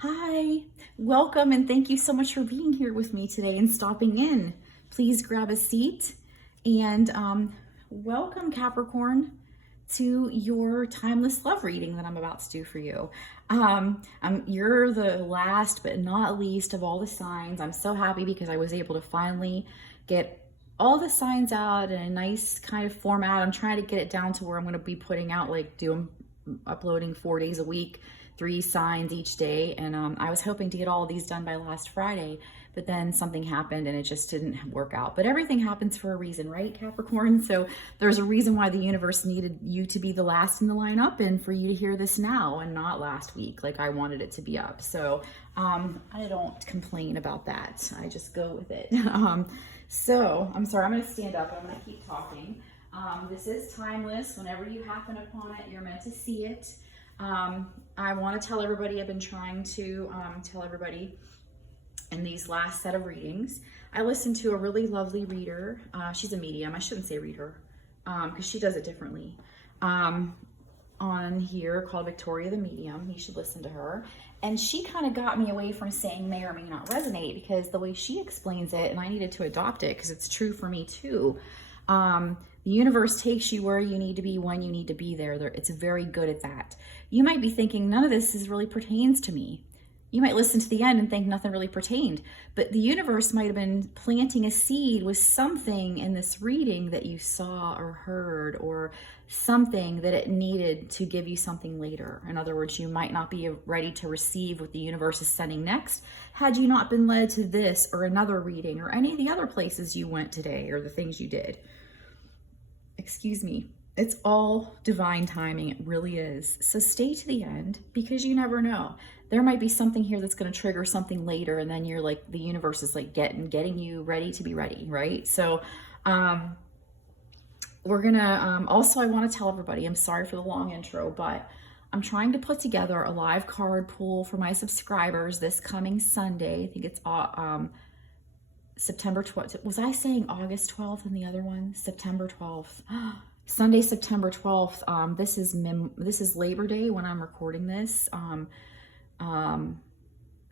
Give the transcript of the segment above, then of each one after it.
Hi, welcome, and thank you so much for being here with me today and stopping in. Please grab a seat and welcome, Capricorn, to your timeless love reading that I'm about to do for you. You're the last but not least of all the signs. I'm so happy because I was able to finally get all the signs out in a nice kind of format. I'm trying to get it down to where I'm going to be putting out uploading 4 days a week, 3 signs each day. And I was hoping to get all of these done by last Friday, but then something happened and it just didn't work out. But everything happens for a reason, right, Capricorn? So there's a reason why the universe needed you to be the last in the lineup and for you to hear this now and not last week like I wanted it to be up. So I don't complain about that. I just go with it. So I'm sorry, I'm going to stand up. I'm going to keep talking. This is timeless. Whenever you happen upon it, you're meant to see it. I want to tell everybody, I've been trying to tell everybody in these last set of readings. I listened to a really lovely reader. She's a medium. I shouldn't say reader because she does it differently. On here called Victoria the Medium. You should listen to her. And she kind of got me away from saying may or may not resonate because the way she explains it, and I needed to adopt it because it's true for me too. The universe takes you where you need to be when you need to be there. It's very good at that. You might be thinking none of this really pertains to me. You might listen to the end and think nothing really pertained, but the universe might have been planting a seed with something in this reading that you saw or heard, or something that it needed to give you something later. In other words, you might not be ready to receive what the universe is sending next had you not been led to this or another reading or any of the other places you went today or the things you did. Excuse me. It's all divine timing. It really is. So stay to the end because you never know. There might be something here that's going to trigger something later, and then you're like, the universe is like getting you ready to be ready, right? So we're gonna also, I want to tell everybody, I'm sorry for the long intro, but I'm trying to put together a live card pool for my subscribers this coming Sunday. I think it's September 12th. Was I saying August 12th and the other one? September 12th. Sunday, September 12th. This is Labor Day when I'm recording this.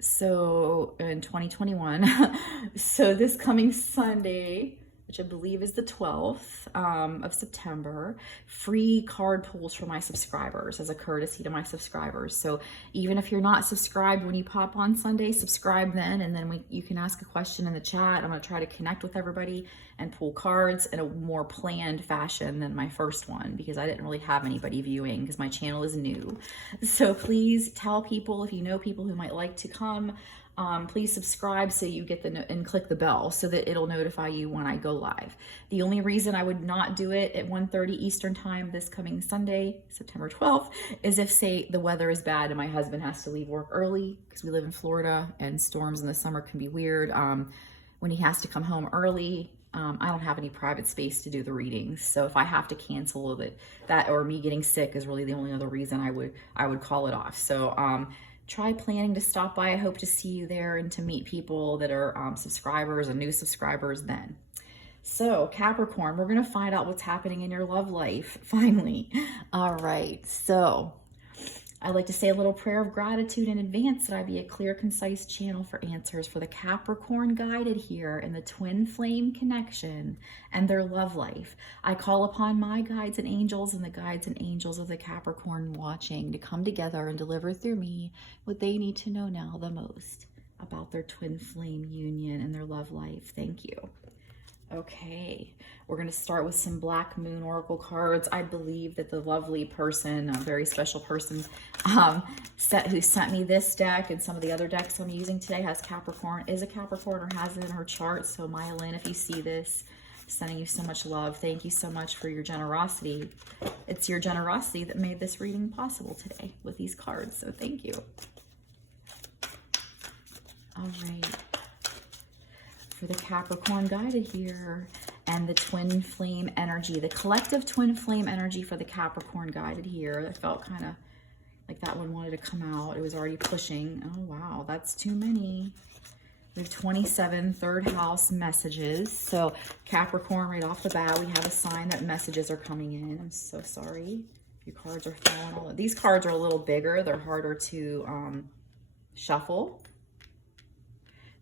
So in 2021. So this coming Sunday, which I believe is the 12th of September, free card pools for my subscribers as a courtesy to my subscribers. So even if you're not subscribed when you pop on Sunday, subscribe then, and then you can ask a question in the chat. I'm going to try to connect with everybody and pull cards in a more planned fashion than my first one because I didn't really have anybody viewing because my channel is new. So please tell people, if you know people who might like to come, please subscribe so you get and click the bell so that it'll notify you when I go live. The only reason I would not do it at 1:30 Eastern time this coming Sunday, September 12th, is if, say, the weather is bad and my husband has to leave work early because we live in Florida and storms in the summer can be weird. When he has to come home early, I don't have any private space to do the readings. So if I have to cancel that or me getting sick is really the only other reason I would call it off. So try planning to stop by. I hope to see you there and to meet people that are subscribers and new subscribers then. So Capricorn, we're going to find out what's happening in your love life, finally. All right. So I'd like to say a little prayer of gratitude in advance that I be a clear, concise channel for answers for the Capricorn guided here in the twin flame connection and their love life. I call upon my guides and angels and the guides and angels of the Capricorn watching to come together and deliver through me what they need to know now the most about their twin flame union and their love life. Thank you. Okay, we're going to start with some Black Moon Oracle cards. I believe that the lovely person, a very special person, who sent me this deck and some of the other decks I'm using today is a Capricorn or has it in her chart. So Maya Lynn, if you see this, sending you so much love. Thank you so much for your generosity. It's your generosity that made this reading possible today with these cards. So thank you. All right. For the Capricorn guided here and the twin flame energy, the collective twin flame energy for the Capricorn guided here. I felt kind of like that one wanted to come out. It was already pushing. Oh, wow. That's too many. We have 27 third house messages. So Capricorn, right off the bat, we have a sign that messages are coming in. I'm so sorry. Your cards are falling. These cards are a little bigger. They're harder to Shuffle.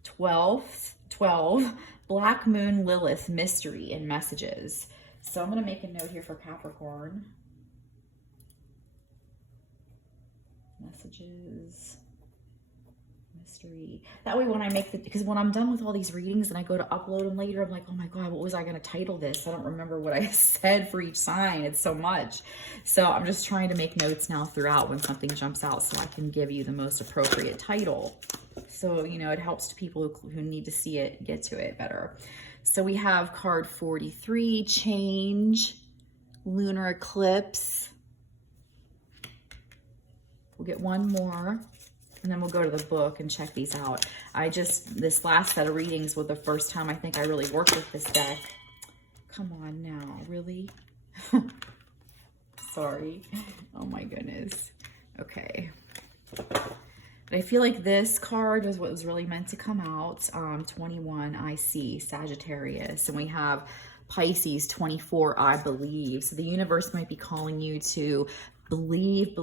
12, Black Moon Lilith, mystery and messages. So I'm going to make a note here for Capricorn. Messages, mystery. That way when I make because when I'm done with all these readings and I go to upload them later, I'm like, oh my God, what was I going to title this? I don't remember what I said for each sign. It's so much. So I'm just trying to make notes now throughout when something jumps out so I can give you the most appropriate title. So, you know, it helps to people who need to see it get to it better. So we have card 43, change, lunar eclipse. We'll get one more and then we'll go to the book and check these out. This last set of readings was the first time I think I really worked with this deck. Come on now, really? Sorry. Oh my goodness. Okay. But I feel like this card was what was really meant to come out. 21, I see, Sagittarius. And we have Pisces, 24, I believe. So the universe might be calling you to believe.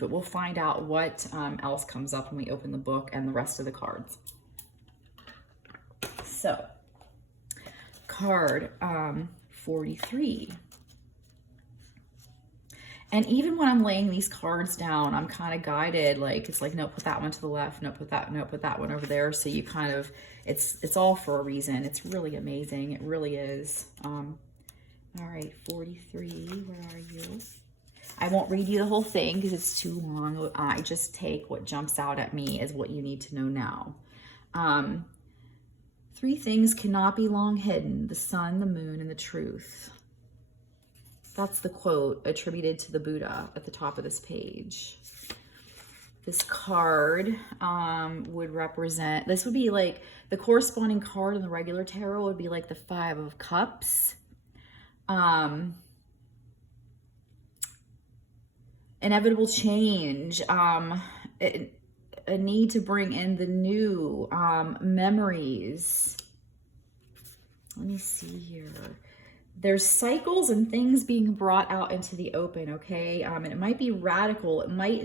But we'll find out what else comes up when we open the book and the rest of the cards. So, card 43. And even when I'm laying these cards down, I'm kind of guided, like, it's like, no, put that one to the left, no, put that one over there. So you kind of, it's all for a reason. It's really amazing. It really is. All right, 43, where are you? I won't read you the whole thing because it's too long. I just take what jumps out at me as what you need to know now. 3 things cannot be long hidden: the sun, the moon, and the truth. That's the quote attributed to the Buddha at the top of this page. This card would represent, this would be like the corresponding card in the regular tarot would be like the 5 of Cups. Inevitable change, a need to bring in the new, memories. Let me see here. There's cycles and things being brought out into the open, okay? And it might be radical. It might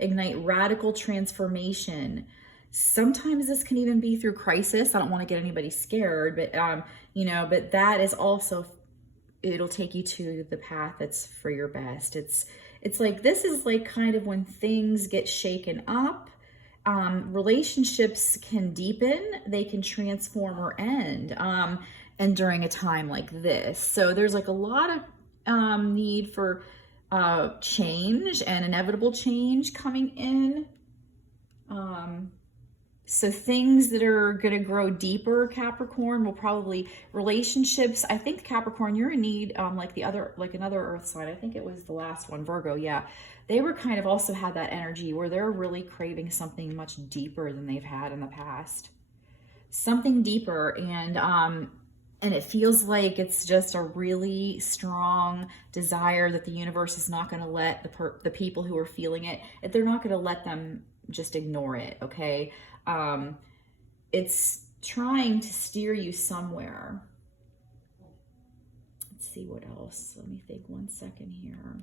ignite radical transformation. Sometimes this can even be through crisis. I don't want to get anybody scared, but, you know, but that is also, it'll take you to the path that's for your best. It's like, this is like kind of when things get shaken up. Relationships can deepen, they can transform or end. And during a time like this. So there's like a lot of need for change and inevitable change coming in. So things that are going to grow deeper, Capricorn, will probably, relationships, I think Capricorn, you're in need, like another earth sign, I think it was the last one, Virgo, yeah. They were kind of also had that energy where they're really craving something much deeper than they've had in the past. Something deeper, and it feels like it's just a really strong desire that the universe is not going to let the people who are feeling it, they're not going to let them just ignore it, okay? It's trying to steer you somewhere. Let's see what else. Let me think 1 second here.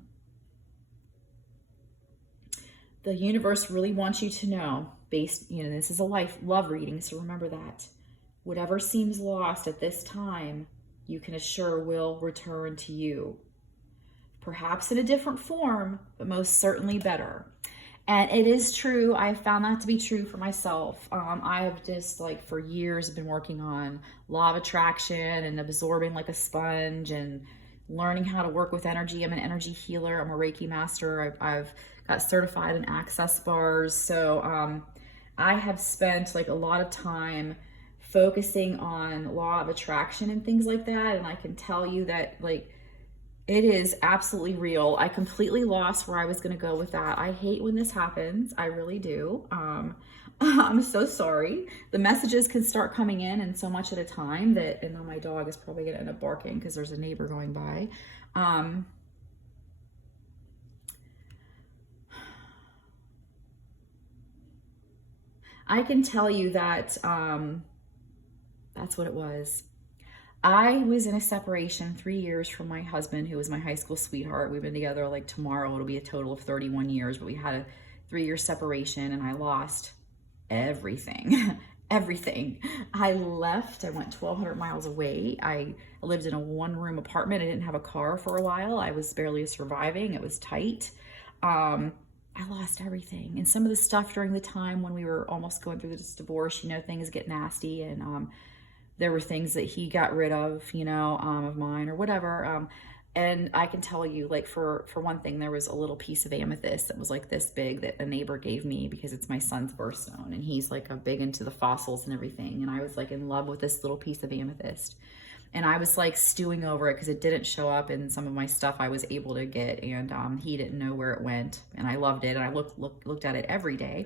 The universe really wants you to know, this is a love reading, so remember that. Whatever seems lost at this time, you can assure will return to you. Perhaps in a different form, but most certainly better. And it is true. I found that to be true for myself. I have just for years been working on law of attraction and absorbing like a sponge and learning how to work with energy. I'm an energy healer. I'm a Reiki master. I've got certified in access bars. So I have spent a lot of time focusing on law of attraction and things like that. And I can tell you that it is absolutely real. I completely lost where I was going to go with that. I hate when this happens. I really do. I'm so sorry. The messages can start coming in and so much at a time that, and now my dog is probably going to end up barking because there's a neighbor going by. I can tell you that that's what it was. I was in a separation 3 years from my husband, who was my high school sweetheart. We've been together tomorrow. It'll be a total of 31 years, but we had a 3-year separation, and I lost everything. Everything. I left, I went 1,200 miles away. I lived in a 1-room apartment. I didn't have a car for a while. I was barely surviving. It was tight. I lost everything. And some of the stuff during the time when we were almost going through this divorce, you know, things get nasty, and there were things that he got rid of, you know, of mine or whatever. And I can tell you, like, for one thing, there was a little piece of amethyst that was like this big that a neighbor gave me because it's my son's birthstone, and he's like a big into the fossils and everything. And I was like in love with this little piece of amethyst, and I was like stewing over it because it didn't show up in some of my stuff I was able to get, and he didn't know where it went, and I loved it, and I looked at it every day.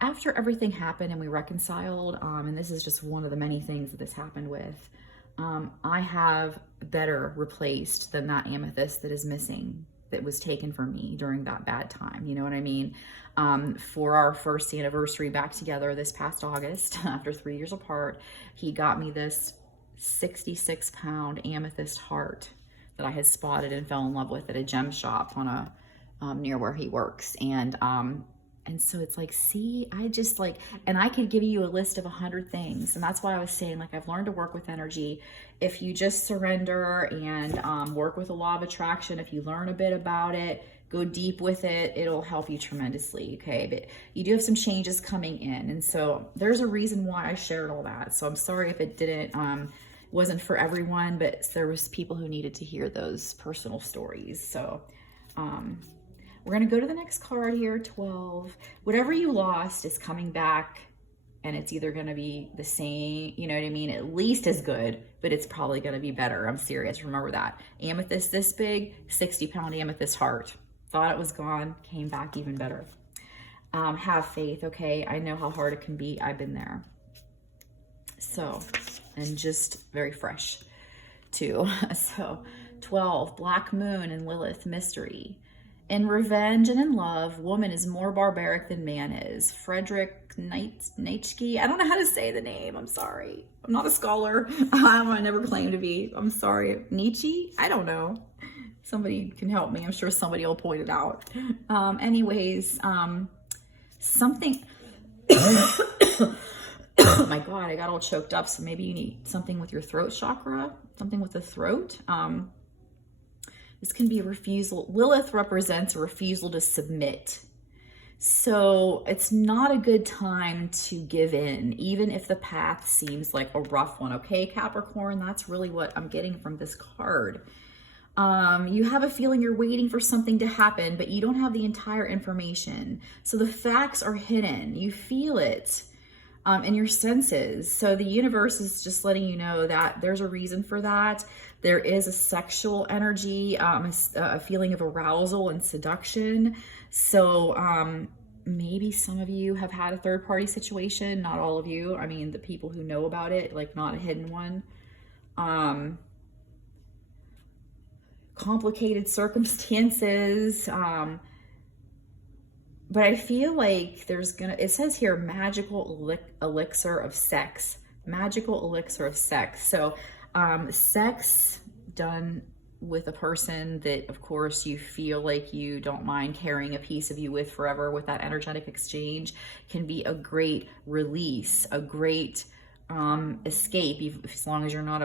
After everything happened and we reconciled, and this is just one of the many things that this happened with, I have better replaced than that amethyst that is missing, that was taken from me during that bad time. You know what I mean? For our first anniversary back together this past August, after 3 years apart, he got me this 66-pound amethyst heart that I had spotted and fell in love with at a gem shop on a near where he works. And so it's like, see, I just like, and I could give you a list of 100 things. And that's why I was saying, like, I've learned to work with energy. If you just surrender and work with the law of attraction, if you learn a bit about it, go deep with it, it'll help you tremendously, okay? But you do have some changes coming in. And so there's a reason why I shared all that. So I'm sorry if it didn't, wasn't for everyone, but there was people who needed to hear those personal stories. So, we're going to go to the next card here, 12. Whatever you lost is coming back, and it's either going to be the same, you know what I mean, at least as good, but it's probably going to be better. I'm serious. Remember that. Amethyst this big, 60-pound amethyst heart. Thought it was gone, came back even better. Have faith, okay? I know how hard it can be. I've been there. So, and just very fresh, too. So, 12, Black Moon and Lilith mystery. In revenge and in love, woman is more barbaric than man is. Friedrich Nietzsche. I don't know how to say the name. I'm sorry. I'm not a scholar. I never claim to be. I'm sorry. Nietzsche? I don't know. Somebody can help me. I'm sure somebody will point it out. Anyways, something... Oh my God, I got all choked up. So maybe you need something with your throat chakra. Something with the throat. This can be a refusal. Lilith represents a refusal to submit. So it's not a good time to give in, even if the path seems like a rough one. Okay, Capricorn, that's really what I'm getting from this card. You have a feeling you're waiting for something to happen, but you don't have the entire information. So the facts are hidden. You feel it in your senses. So the universe is just letting you know that there's a reason for that. There is a sexual energy, a feeling of arousal and seduction. So maybe some of you have had a third-party situation. Not all of you. I mean, the people who know about it, like not a hidden one. Complicated circumstances. But I feel like there's it says here, magical elixir of sex. Magical elixir of sex. So sex done with a person that, of course, you feel like you don't mind carrying a piece of you with forever, with that energetic exchange, can be a great release, a great escape, as long as you're not,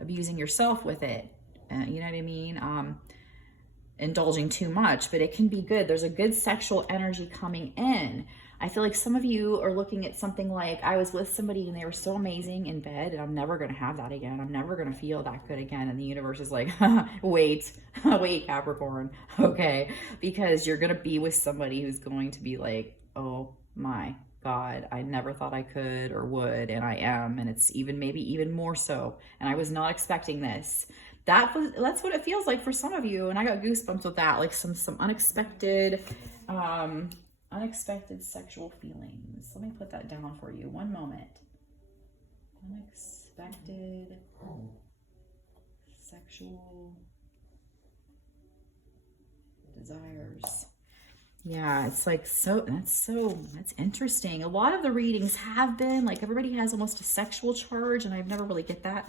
abusing yourself with it. You know what I mean? Indulging too much, but it can be good. There's a good sexual energy coming in. I feel like some of you are looking at something like, I was with somebody and they were so amazing in bed, and I'm never going to have that again. I'm never going to feel that good again. And the universe is like, wait, Capricorn. Okay. Because you're going to be with somebody who's going to be like, oh my God, I never thought I could or would, and I am. And it's maybe even more so. And I was not expecting this. That's what it feels like for some of you. And I got goosebumps with that, like some unexpected, unexpected sexual feelings. Let me put that down for you. One moment. Unexpected sexual desires. Yeah, it's like, that's interesting. A lot of the readings have been like, everybody has almost a sexual charge, and I never really get that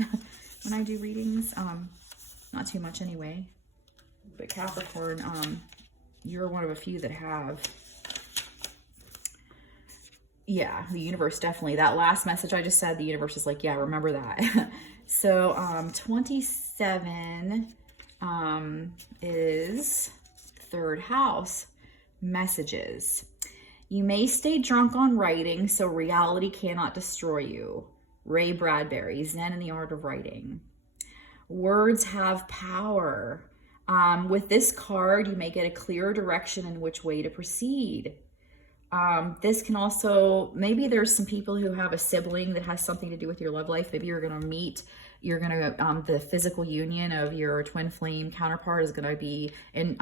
when I do readings. Not too much anyway. But Capricorn, you're one of a few that have. Yeah, the universe definitely. That last message I just said, the universe is like, yeah, remember that. So 27 is third house, messages. You may stay drunk on writing, so reality cannot destroy you. Ray Bradbury, Zen and the Art of Writing. Words have power. With this card, you may get a clearer direction in which way to proceed. This can also, maybe there's some people who have a sibling that has something to do with your love life. Maybe you're going to meet, the physical union of your twin flame counterpart is going to be in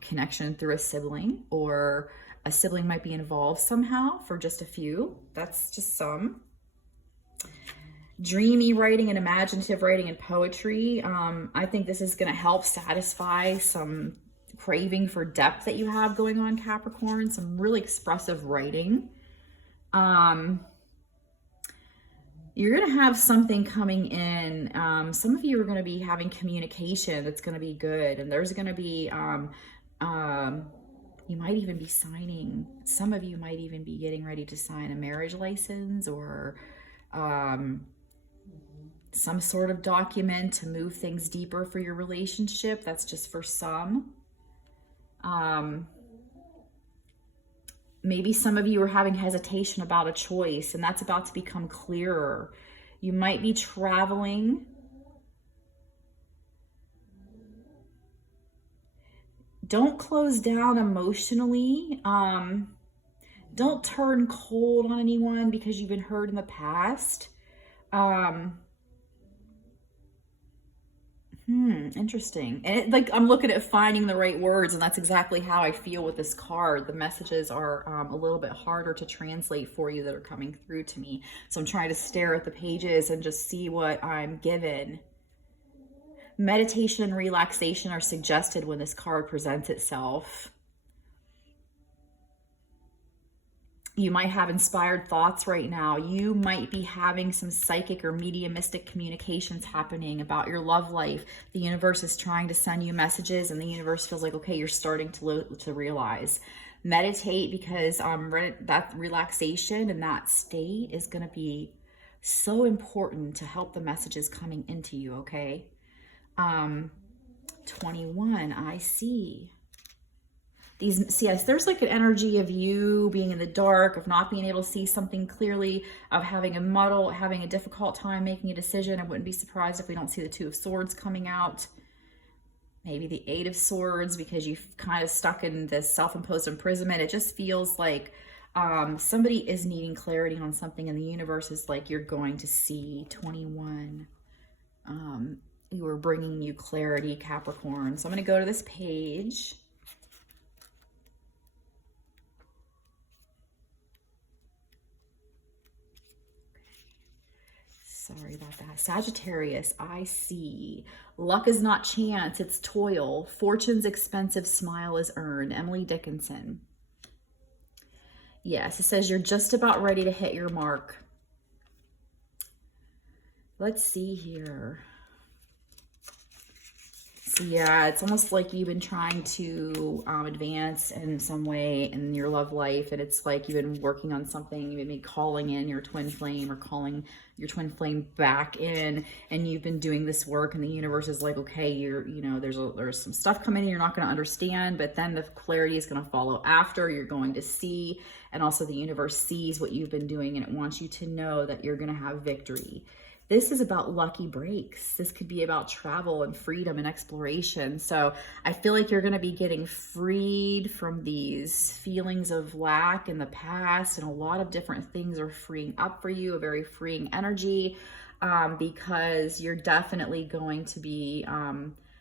connection through a sibling, or a sibling might be involved somehow for just a few. That's just some. Dreamy writing and imaginative writing and poetry. I think this is going to help satisfy some craving for depth that you have going on, Capricorn. Some really expressive writing. You're going to have something coming in. Some of you are going to be having communication that's going to be good. And there's going to be, you might even be signing, some of you might even be getting ready to sign a marriage license, or some sort of document to move things deeper for your relationship. That's just for some. Maybe some of you are having hesitation about a choice, and that's about to become clearer. You might be traveling. Don't close down emotionally. Don't turn cold on anyone because you've been hurt in the past. Interesting. And I'm looking at finding the right words, and that's exactly how I feel with this card. The messages are a little bit harder to translate for you that are coming through to me. So I'm trying to stare at the pages and just see what I'm given. Meditation and relaxation are suggested when this card presents itself. You might have inspired thoughts right now. You might be having some psychic or mediumistic communications happening about your love life. The universe is trying to send you messages, and the universe feels like, okay, you're starting to realize. Meditate, because that relaxation and that state is going to be so important to help the messages coming into you, okay? 21, I see. Yes, there's like an energy of you being in the dark, of not being able to see something clearly, of having a difficult time making a decision. I wouldn't be surprised if we don't see the Two of Swords coming out. Maybe the Eight of Swords, because you've kind of stuck in this self-imposed imprisonment. It just feels like somebody is needing clarity on something, and the universe is like, you're going to see. 21. You are bringing you clarity, Capricorn. So I'm going to go to this page. Sorry about that. Sagittarius, I see. Luck is not chance, it's toil. Fortune's expensive smile is earned. Emily Dickinson. Yes, it says you're just about ready to hit your mark. Let's see here. So yeah, it's almost like you've been trying to advance in some way in your love life, and it's like you've been working on something. You've been calling in your twin flame, or calling your twin flame back in, and you've been doing this work, and the universe is like, okay, there's some stuff coming in you're not going to understand, but then the clarity is going to follow after. You're going to see, and also the universe sees what you've been doing, and it wants you to know that you're going to have victory. This is about lucky breaks. This could be about travel and freedom and exploration. So I feel like you're going to be getting freed from these feelings of lack in the past, and a lot of different things are freeing up for you, a very freeing energy, because you're definitely going to be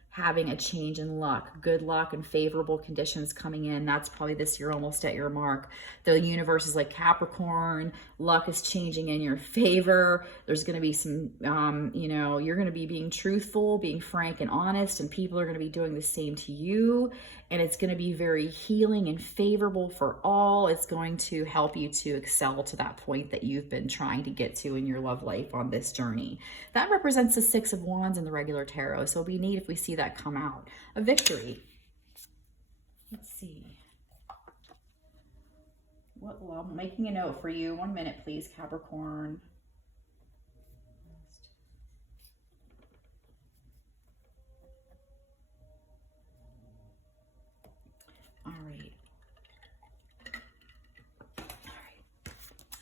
having a change in luck, good luck and favorable conditions coming in. That's probably this year, almost at your mark. The universe is like, Capricorn, luck is changing in your favor. There's going to be some, you're going to be being truthful, being frank and honest, and people are going to be doing the same to you. And it's going to be very healing and favorable for all. It's going to help you to excel to that point that you've been trying to get to in your love life on this journey. That represents the Six of Wands in the regular tarot. So it'll be neat if we see that come out. A victory. Let's see. I'm making a note for you. 1 minute, please, Capricorn. All right.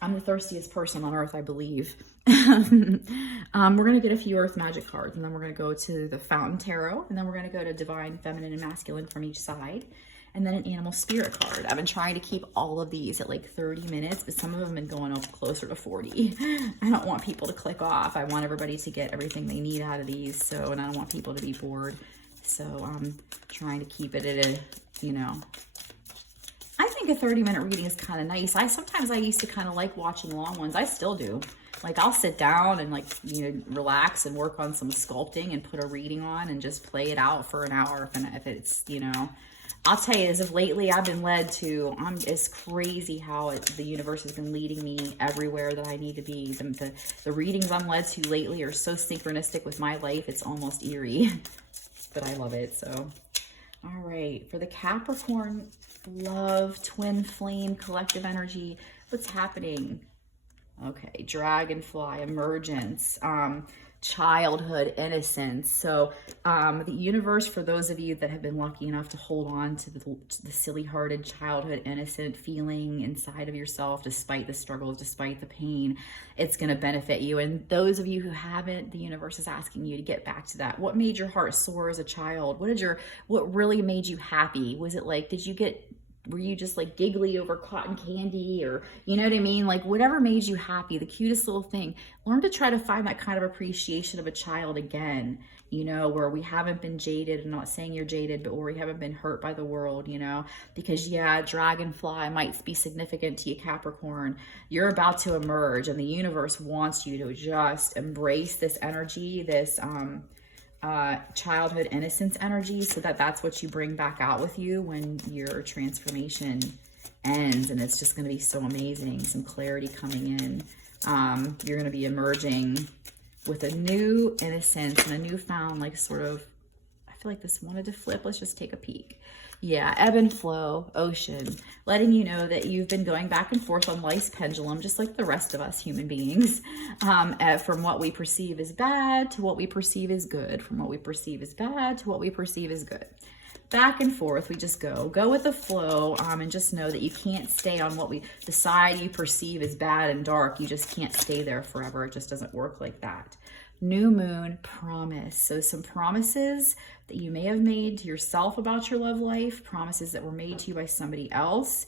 I'm the thirstiest person on earth, I believe. We're going to get a few Earth Magic cards, and then we're going to go to the Fountain Tarot, and then we're going to go to Divine, Feminine, and Masculine from each side, and then an Animal Spirit card. I've been trying to keep all of these at like 30 minutes, but some of them have been going up closer to 40. I don't want people to click off. I want everybody to get everything they need out of these, so, and I don't want people to be bored. So I'm trying to keep it at a, you know, I think a 30-minute reading is kind of nice. Sometimes I used to kind of like watching long ones. I still do. Like, I'll sit down and, like, you know, relax and work on some sculpting and put a reading on and just play it out for an hour if it's, you know. I'll tell you, as of lately, I've been led to, it's crazy how the universe has been leading me everywhere that I need to be. The readings I'm led to lately are so synchronistic with my life, it's almost eerie. But I love it, so. All right, for the Capricorn Love, Twin Flame, Collective Energy, what's happening? Okay, Dragonfly, Emergence, childhood, innocence. So the universe, for those of you that have been lucky enough to hold on to the silly-hearted, childhood, innocent feeling inside of yourself, despite the struggles, despite the pain, it's going to benefit you. And those of you who haven't, the universe is asking you to get back to that. What made your heart soar as a child? What really made you happy? Was it like, were you just like giggly over cotton candy, or, you know what I mean? Like, whatever made you happy, the cutest little thing. Learn to try to find that kind of appreciation of a child again, you know, where we haven't been jaded. I'm not saying you're jaded, but where we haven't been hurt by the world, you know, because yeah, Dragonfly might be significant to you, Capricorn. You're about to emerge, and the universe wants you to just embrace this energy, this, childhood innocence energy, so that's what you bring back out with you when your transformation ends. And it's just going to be so amazing. Some clarity coming in. You're going to be emerging with a new innocence and a newfound, like, sort of, I feel like this wanted to flip. Let's just take a peek. Yeah, ebb and flow, ocean, letting you know that you've been going back and forth on life's pendulum, just like the rest of us human beings, from what we perceive as bad to what we perceive as good, from what we perceive as bad to what we perceive as good. Back and forth, we just go with the flow, and just know that you can't stay on the side you perceive as bad and dark. You just can't stay there forever. It just doesn't work like that. New moon, promise. So some promises that you may have made to yourself about your love life, promises that were made to you by somebody else,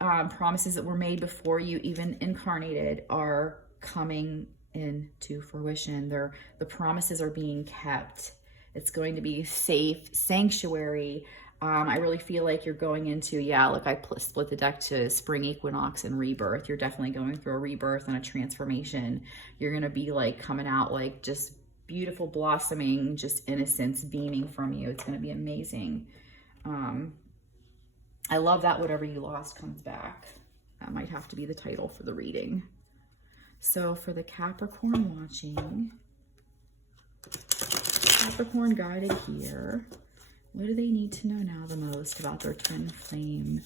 promises that were made before you even incarnated are coming into fruition. The promises are being kept. It's going to be safe, sanctuary. I really feel like you're going into, look, I split the deck to spring equinox and rebirth. You're definitely going through a rebirth and a transformation. You're going to be like coming out like just beautiful, blossoming, just innocence beaming from you. It's going to be amazing. I love that whatever you lost comes back. That might have to be the title for the reading. So for the Capricorn watching, Capricorn guided here. What do they need to know now the most about their twin flame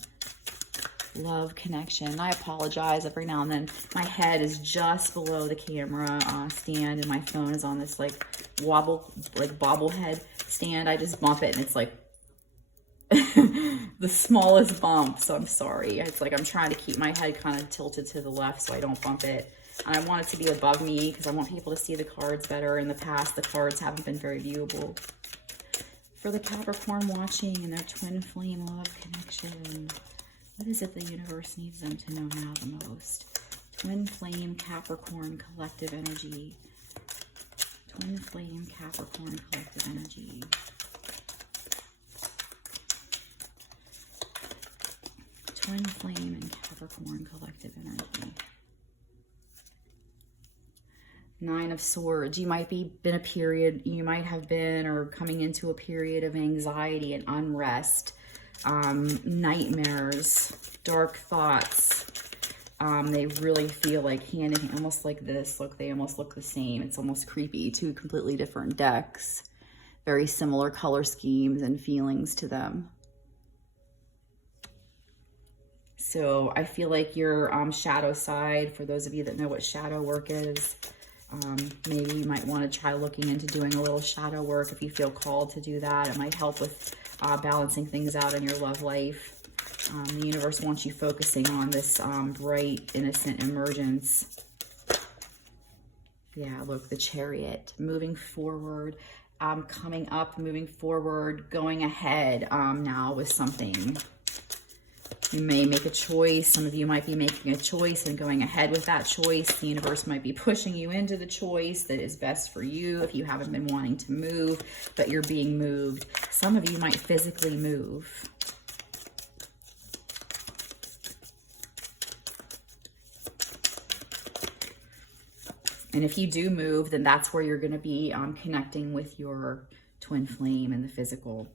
love connection? I apologize. Every now and then my head is just below the camera stand, and my phone is on this like bobblehead stand. I just bump it and it's like the smallest bump. So I'm sorry. It's like I'm trying to keep my head kind of tilted to the left so I don't bump it. And I want it to be above me because I want people to see the cards better. In the past, the cards haven't been very viewable. For the Capricorn watching and their twin flame love connection, what is it the universe needs them to know now the most? Twin flame, Capricorn, collective energy. Twin flame, Capricorn, collective energy. Twin flame and Capricorn, collective energy. Nine of Swords. You might be in a period, you might have been or coming into a period of anxiety and unrest, nightmares, dark thoughts. They really feel like hand in hand, almost like this. Look, they almost look the same. It's almost creepy. Two completely different decks. Very similar color schemes and feelings to them. So I feel like your shadow side, for those of you that know what shadow work is, maybe you might want to try looking into doing a little shadow work if you feel called to do that. It might help with balancing things out in your love life. The universe wants you focusing on this bright, innocent emergence. Yeah, look, the Chariot, moving forward, coming up, moving forward, going ahead now with something. You may make a choice. Some of you might be making a choice and going ahead with that choice. The universe might be pushing you into the choice that is best for you if you haven't been wanting to move, but you're being moved. Some of you might physically move. And if you do move, then that's where you're going to be connecting with your twin flame in the physical.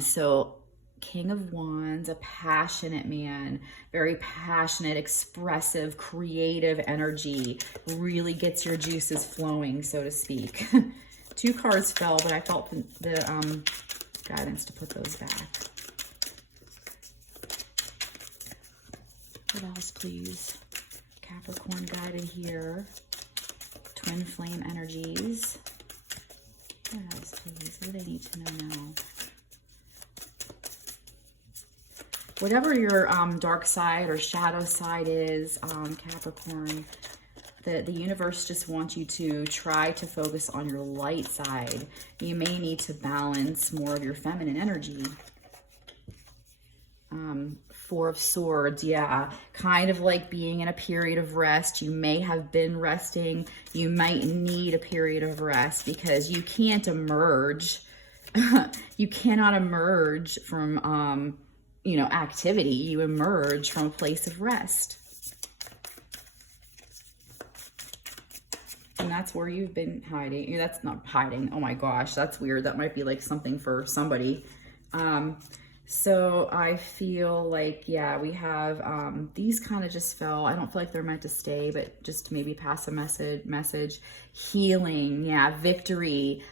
So King of Wands, a passionate man, very passionate, expressive, creative energy, really gets your juices flowing, so to speak. 2 cards fell, but I felt the guidance to put those back. What else, please? Capricorn guided here. Twin flame energies. What else, please? What do they need to know now? Whatever your dark side or shadow side is, Capricorn, the universe just wants you to try to focus on your light side. You may need to balance more of your feminine energy. 4 of Swords, yeah, kind of like being in a period of rest. You may have been resting. You might need a period of rest because you can't emerge. You cannot emerge from, you know, activity. You emerge from a place of rest. And that's where you've been hiding. That's not hiding. Oh my gosh, that's weird. That might be like something for somebody. So I feel like, yeah, we have, these kind of just fell. I don't feel like they're meant to stay, but just to maybe pass a message. Healing, yeah, victory.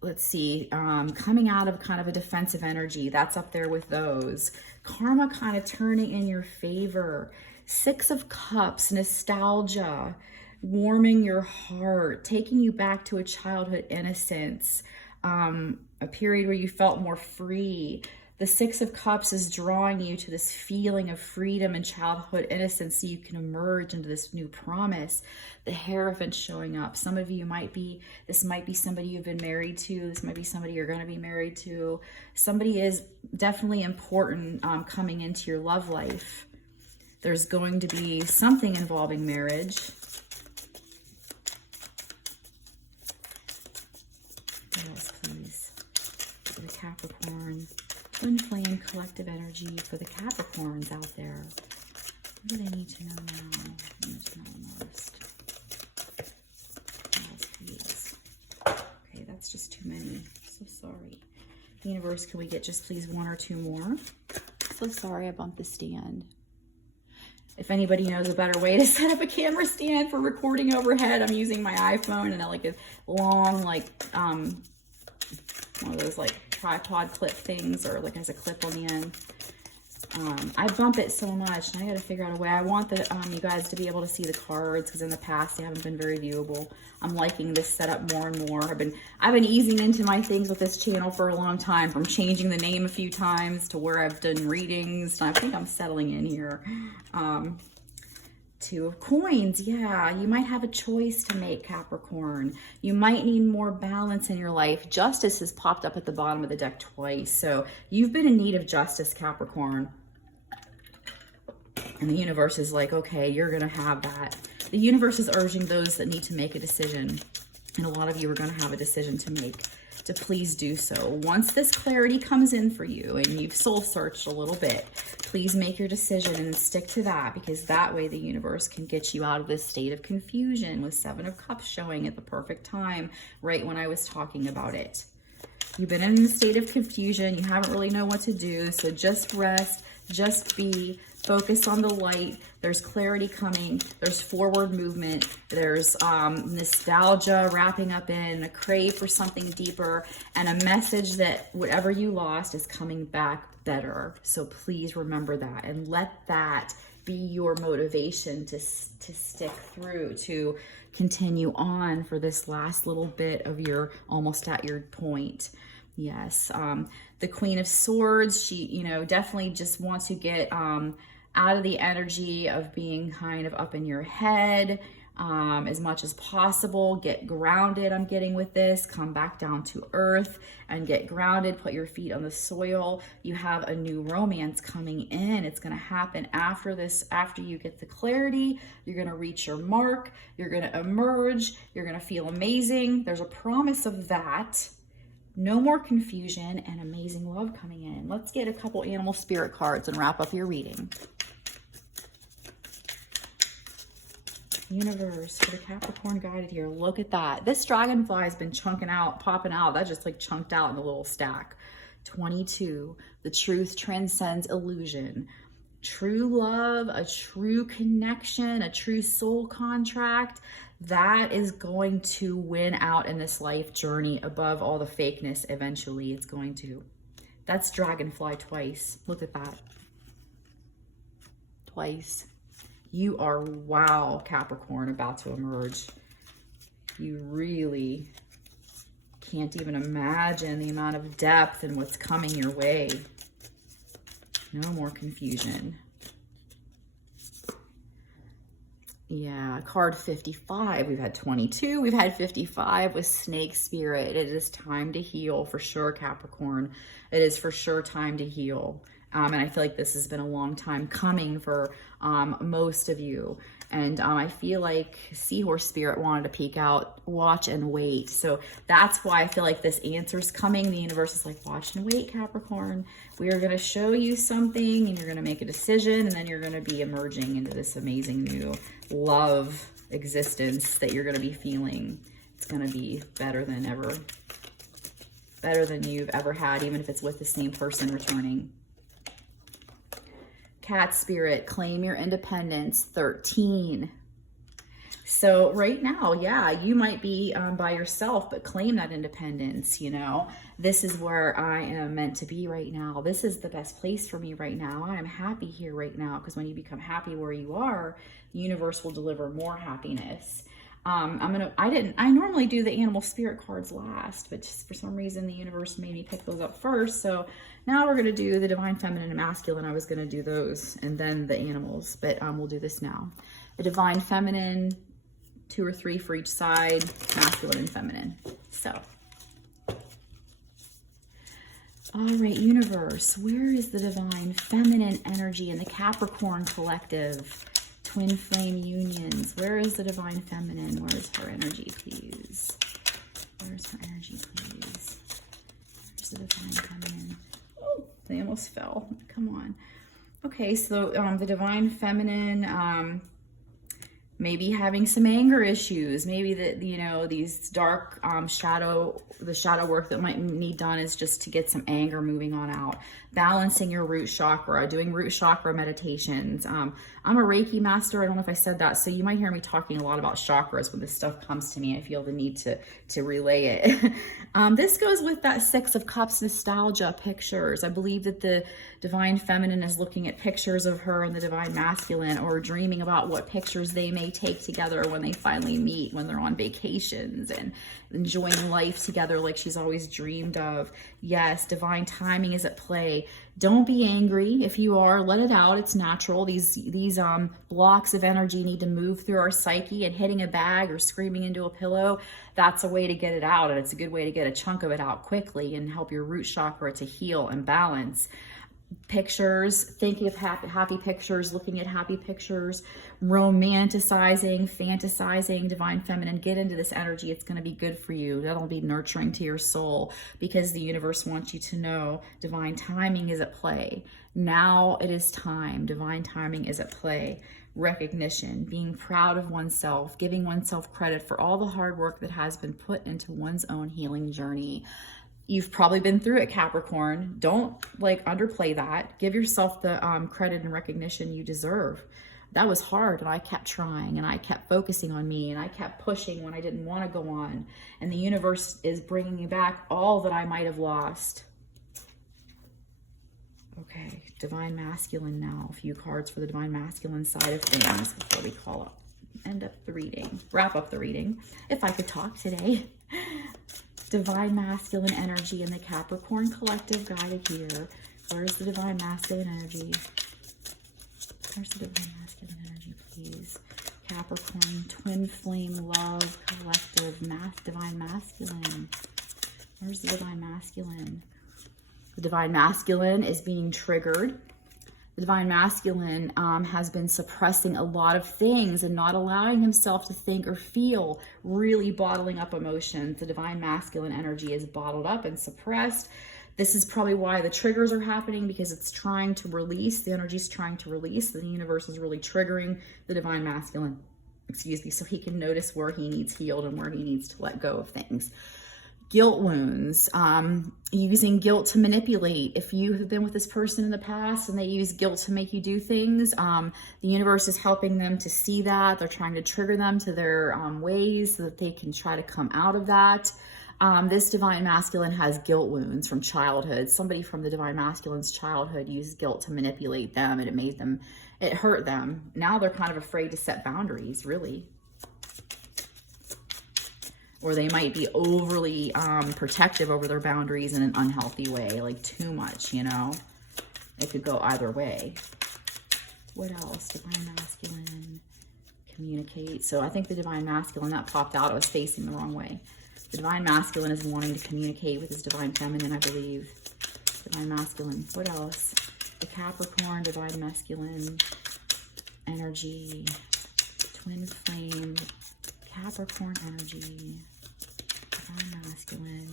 Let's see, coming out of kind of a defensive energy. That's up there with those. Karma kind of turning in your favor. 6 of Cups, nostalgia, warming your heart, taking you back to a childhood innocence. A period where you felt more free. The 6 of Cups is drawing you to this feeling of freedom and childhood innocence so you can emerge into this new promise. The Hierophant showing up. Some of you this might be somebody you've been married to. This might be somebody you're going to be married to. Somebody is definitely important coming into your love life. There's going to be something involving marriage. What else, please? For the Capricorn, twin flame collective energy for the Capricorns out there. What do they need to know now? They need to know most. What else, please? Okay, that's just too many. So sorry. Universe, can we get just please 1 or 2 more? So sorry I bumped the stand. If anybody knows a better way to set up a camera stand for recording overhead, I'm using my iPhone and I like a long, like, one of those like tripod clip things, or like has a clip on the end. I bump it so much and I got to figure out a way. I want you guys to be able to see the cards because in the past they haven't been very viewable. I'm liking this setup more and more. I've been easing into my things with this channel for a long time, from changing the name a few times to where I've done readings. I think I'm settling in here. 2 of Coins, yeah, you might have a choice to make, Capricorn. You might need more balance in your life. Justice has popped up at the bottom of the deck twice, so you've been in need of justice, Capricorn. And the universe is like, okay, you're going to have that. The universe is urging those that need to make a decision, and a lot of you are going to have a decision to make, to please do so. Once this clarity comes in for you and you've soul searched a little bit, please make your decision and stick to that, because that way the universe can get you out of this state of confusion, with 7 of Cups showing at the perfect time, right when I was talking about it. You've been in a state of confusion. You haven't really know what to do. So just rest, just be, focus on the light. There's clarity coming. There's forward movement. There's nostalgia wrapping up in a crave for something deeper, and a message that whatever you lost is coming back better. So please remember that, and let that be your motivation to stick through, to continue on for this last little bit of your almost at your point. Yes. The Queen of Swords, she, definitely just wants to get out of the energy of being kind of up in your head as much as possible. Get grounded, I'm getting with this. Come back down to earth and get grounded. Put your feet on the soil. You have a new romance coming in. It's going to happen after this, after you get the clarity. You're going to reach your mark. You're going to emerge. You're going to feel amazing. There's a promise of that. No more confusion and amazing love coming in. Let's get a couple animal spirit cards and wrap up your reading. Universe for the Capricorn guided here. Look at that. This dragonfly has been chunking out, popping out. That just like chunked out in the little stack. 22. The truth transcends illusion. True love, a true connection, a true soul contract. That is going to win out in this life journey above all the fakeness. Eventually it's going to. That's dragonfly twice. Look at that. Twice. You are, wow, Capricorn, about to emerge. You really can't even imagine the amount of depth and what's coming your way. No more confusion. Yeah, card 55. We've had 22. We've had 55 with Snake Spirit. It is time to heal for sure, Capricorn. It is for sure time to heal. And I feel like this has been a long time coming for most of you. And I feel like Seahorse Spirit wanted to peek out, watch and wait. So that's why I feel like this answer's coming. The universe is like, watch and wait, Capricorn. We are going to show you something and you're going to make a decision, and then you're going to be emerging into this amazing new love existence that you're going to be feeling. It's going to be better than ever. Better than you've ever had, even if it's with the same person returning. Cat Spirit, claim your independence, 13. So right now, yeah, you might be by yourself, but claim that independence, This is where I am meant to be right now. This is the best place for me right now. I am happy here right now, because when you become happy where you are, the universe will deliver more happiness. I normally do the animal spirit cards last, but just for some reason the universe made me pick those up first. So now we're going to do the divine feminine and masculine. I was going to do those and then the animals, but we'll do this now. The divine feminine, 2 or 3 for each side, masculine and feminine. So, all right, universe, where is the divine feminine energy in the Capricorn collective? Twin flame unions. Where is the divine feminine? Where is her energy, please? Where's her energy, please? Where's the divine feminine? Oh, they almost fell. Come on. Okay, so the divine feminine, maybe having some anger issues. Maybe these dark the shadow work that might need done is just to get some anger moving on out. Balancing your root chakra, doing root chakra meditations. I'm a Reiki master. I don't know if I said that. So you might hear me talking a lot about chakras when this stuff comes to me. I feel the need to relay it. This goes with that 6 of Cups nostalgia pictures. I believe that the divine feminine is looking at pictures of her and the divine masculine, or dreaming about what pictures they may take together when they finally meet, when they're on vacations and enjoying life together like she's always dreamed of. Yes, divine timing is at play. Don't be angry. If you are, let it out. It's natural. These blocks of energy need to move through our psyche, and hitting a bag or screaming into a pillow, that's a way to get it out. And it's a good way to get a chunk of it out quickly and help your root chakra to heal and balance. Pictures, thinking of happy pictures, looking at happy pictures, romanticizing, fantasizing, divine feminine. Get into this energy. It's going to be good for you. That'll be nurturing to your soul, because the universe wants you to know divine timing is at play. Now it is time. Divine timing is at play. Recognition, being proud of oneself, giving oneself credit for all the hard work that has been put into one's own healing journey. You've probably been through it, Capricorn. Don't like underplay that. Give yourself the credit and recognition you deserve. That was hard, and I kept trying, and I kept focusing on me, and I kept pushing when I didn't want to go on. And the universe is bringing me back all that I might have lost. Okay, Divine Masculine now. A few cards for the Divine Masculine side of things before we wrap up the reading. If I could talk today. Divine Masculine energy in the Capricorn collective guided here. Where's the Divine Masculine energy? Where's the Divine Masculine energy, please? Capricorn, Twin Flame Love Collective, Divine Masculine. Where's the Divine Masculine? The Divine Masculine is being triggered. The Divine Masculine has been suppressing a lot of things and not allowing himself to think or feel, really bottling up emotions. The Divine Masculine energy is bottled up and suppressed. This is probably why the triggers are happening, because it's trying to release. The energy is trying to release. The universe is really triggering the Divine Masculine, so he can notice where he needs healed and where he needs to let go of things. Guilt wounds, using guilt to manipulate. If you have been with this person in the past and they use guilt to make you do things, the universe is helping them to see that. They're trying to trigger them to their ways so that they can try to come out of that. This Divine Masculine has guilt wounds from childhood. Somebody from the Divine Masculine's childhood used guilt to manipulate them, and it hurt them. Now they're kind of afraid to set boundaries, really. Or they might be overly protective over their boundaries in an unhealthy way, like too much, you know? It could go either way. What else? Divine Masculine, communicate. So I think the Divine Masculine, that popped out, it was facing the wrong way. The Divine Masculine is wanting to communicate with his Divine Feminine, I believe. Divine Masculine. What else? The Capricorn, Divine Masculine, energy, Twin Flame, Capricorn energy. Divine Masculine.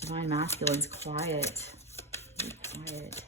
Divine Masculine's quiet. Very quiet.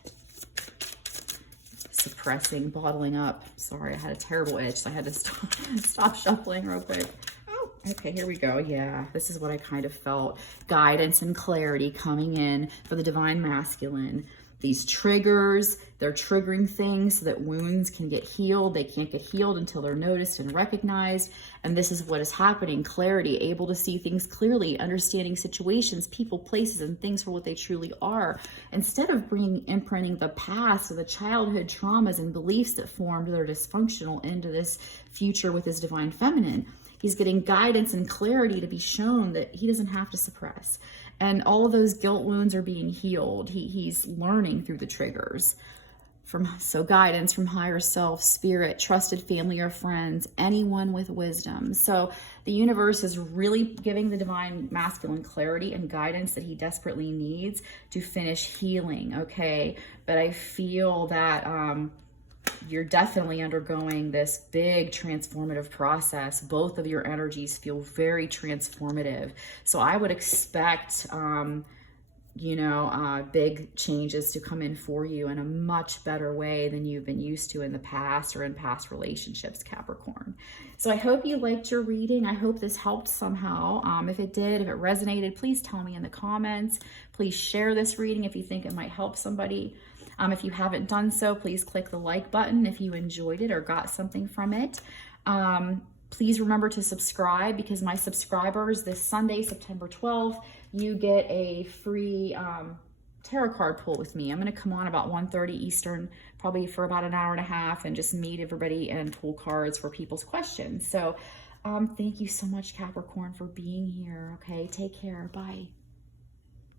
Suppressing, bottling up. Sorry, I had a terrible itch, so I had to stop shuffling real quick. Oh, okay, here we go. Yeah, this is what I kind of felt. Guidance and clarity coming in for the Divine Masculine. These triggers, they're triggering things so that wounds can get healed. They can't get healed until they're noticed and recognized. And this is what is happening. Clarity, able to see things clearly, understanding situations, people, places, and things for what they truly are. Instead of imprinting the past or the childhood traumas and beliefs that formed that are dysfunctional into this future with his Divine Feminine, he's getting guidance and clarity to be shown that he doesn't have to suppress. And all of those guilt wounds are being healed. He's learning through the triggers. So guidance from higher self, spirit, trusted family or friends, anyone with wisdom. So the universe is really giving the Divine Masculine clarity and guidance that he desperately needs to finish healing, okay? But I feel that you're definitely undergoing this big transformative process. Both of your energies feel very transformative. So I would expect, big changes to come in for you in a much better way than you've been used to in the past or in past relationships, Capricorn. So I hope you liked your reading. I hope this helped somehow. If it did, if it resonated, please tell me in the comments. Please share this reading if you think it might help somebody. If you haven't done so, please click the like button if you enjoyed it or got something from it. Please remember to subscribe, because my subscribers this Sunday, September 12th, you get a free tarot card pull with me. I'm going to come on about 1:30 Eastern, probably for about an hour and a half, and just meet everybody and pull cards for people's questions. So thank you so much, Capricorn, for being here. Okay, take care. Bye.